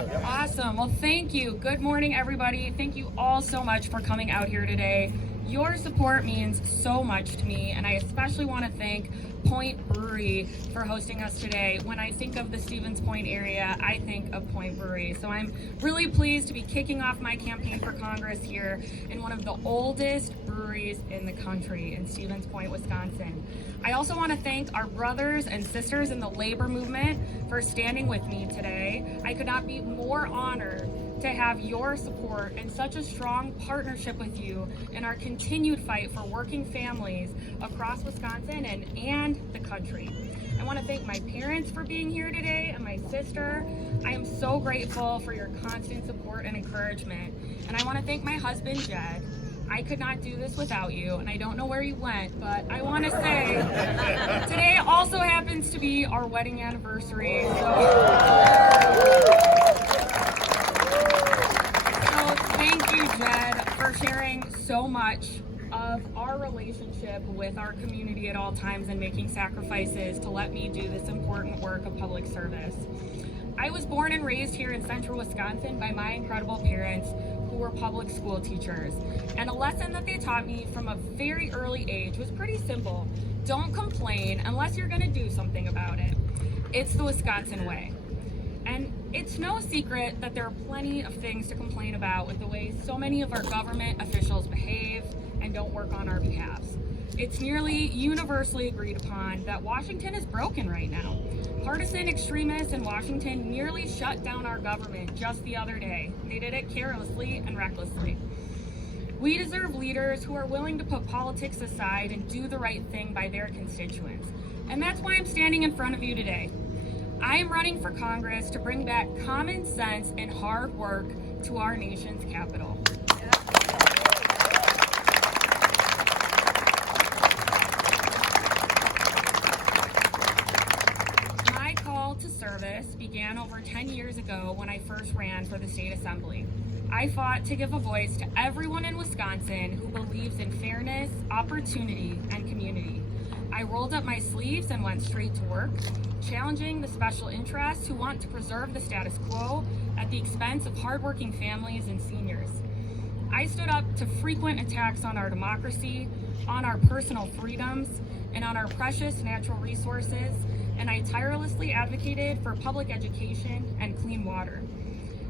Awesome. Well, thank you. Good morning, everybody. Thank you all so much for coming out here today. Your support means so much to me, and I especially want to thank Point Brewery for hosting us today. When I think of the Stevens Point area, I think of Point Brewery. So I'm really pleased to be kicking off my campaign for Congress here in one of the oldest breweries in the country in Stevens Point, Wisconsin. I also want to thank our brothers and sisters in the labor movement for standing with me today. I could not be more honored to have your support and such a strong partnership with you in our continued fight for working families across Wisconsin and the country. I want to thank my parents for being here today and my sister. I am so grateful for your constant support and encouragement. And I want to thank my husband, Jed. I could not do this without you, and I don't know where you went, but I want to say today also happens to be our wedding anniversary. So thank you, Jed, for sharing so much of our relationship with our community at all times and making sacrifices to let me do this important work of public service. I was born and raised here in central Wisconsin by my incredible parents who were public school teachers. And a lesson that they taught me from a very early age was pretty simple. Don't complain unless you're going to do something about it. It's the Wisconsin way. And it's no secret that there are plenty of things to complain about with the way so many of our government officials behave and don't work on our behalf. It's nearly universally agreed upon that Washington is broken right now. Partisan extremists in Washington nearly shut down our government just the other day. They did it carelessly and recklessly. We deserve leaders who are willing to put politics aside and do the right thing by their constituents. And that's why I'm standing in front of you today. I am running for Congress to bring back common sense and hard work to our nation's capital. My call to service began over 10 years ago when I first ran for the state assembly. I fought to give a voice to everyone in Wisconsin who believes in fairness, opportunity, and community. I rolled up my sleeves and went straight to work, challenging the special interests who want to preserve the status quo at the expense of hardworking families and seniors. I stood up to frequent attacks on our democracy, on our personal freedoms, and on our precious natural resources, and I tirelessly advocated for public education and clean water.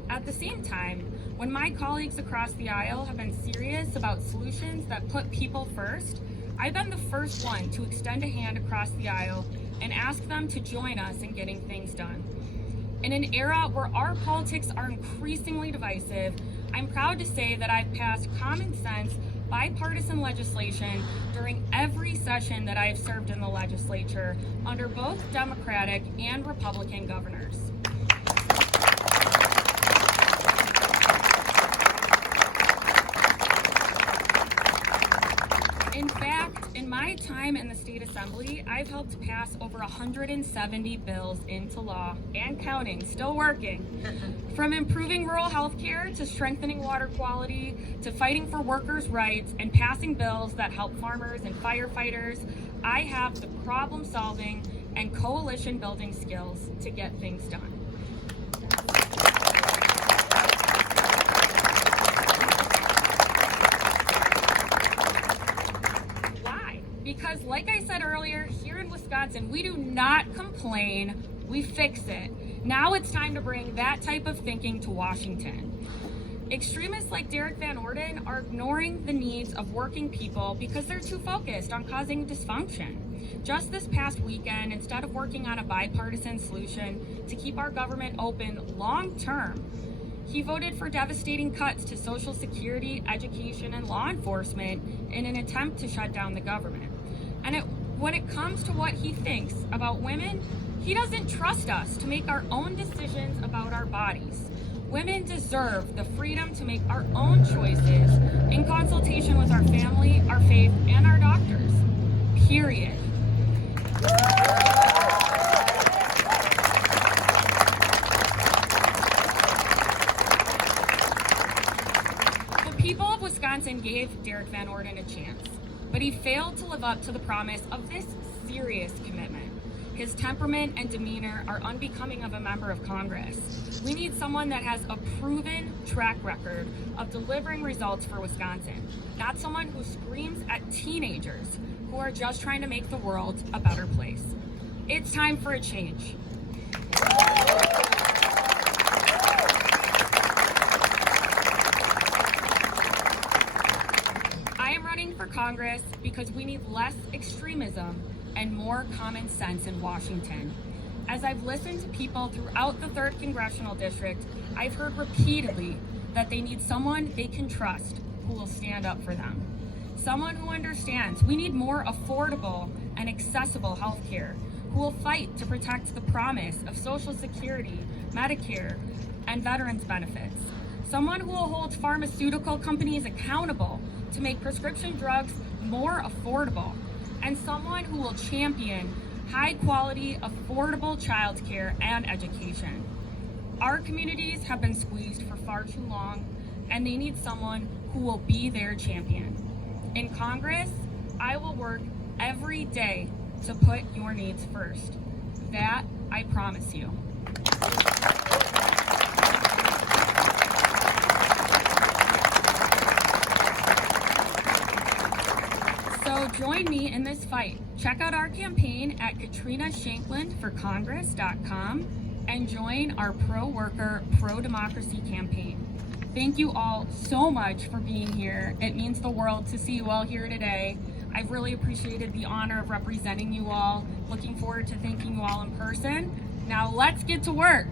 At the same time, when my colleagues across the aisle have been serious about solutions that put people first, I've been the first one to extend a hand across the aisle and ask them to join us in getting things done. In an era where our politics are increasingly divisive, I'm proud to say that I've passed common sense, bipartisan legislation during every session that I've served in the legislature under both Democratic and Republican governors. In fact, in my time in the state assembly, I've helped pass over 170 bills into law and counting, still working. From improving rural health care to strengthening water quality to fighting for workers' rights and passing bills that help farmers and firefighters, I have the problem-solving and coalition-building skills to get things done. Because like I said earlier, here in Wisconsin, we do not complain, we fix it. Now it's time to bring that type of thinking to Washington. Extremists like Derek Van Orden are ignoring the needs of working people because they're too focused on causing dysfunction. Just this past weekend, instead of working on a bipartisan solution to keep our government open long term, he voted for devastating cuts to Social Security, education, and law enforcement in an attempt to shut down the government. And when it comes to what he thinks about women, he doesn't trust us to make our own decisions about our bodies. Women deserve the freedom to make our own choices in consultation with our family, our faith, and our doctors. Period. The people of Wisconsin gave Derek Van Orden a chance, but he failed to live up to the promise of this serious commitment. His temperament and demeanor are unbecoming of a member of Congress. We need someone that has a proven track record of delivering results for Wisconsin, not someone who screams at teenagers who are just trying to make the world a better place. It's time for a change. I am running for Congress because we need less extremism and more common sense in Washington. As I've listened to people throughout the 3rd Congressional District, I've heard repeatedly that they need someone they can trust who will stand up for them. Someone who understands we need more affordable and accessible health care, who will fight to protect the promise of Social Security, Medicare, and veterans benefits. Someone who will hold pharmaceutical companies accountable to make prescription drugs more affordable, and someone who will champion high-quality, affordable childcare and education. Our communities have been squeezed for far too long, and they need someone who will be their champion. In Congress, I will work every day to put your needs first. That I promise you. So join me in this fight. Check out our campaign at KatrinaShanklandForCongress.com and join our pro-worker, pro-democracy campaign. Thank you all so much for being here. It means the world to see you all here today. I've really appreciated the honor of representing you all. Looking forward to thanking you all in person. Now let's get to work.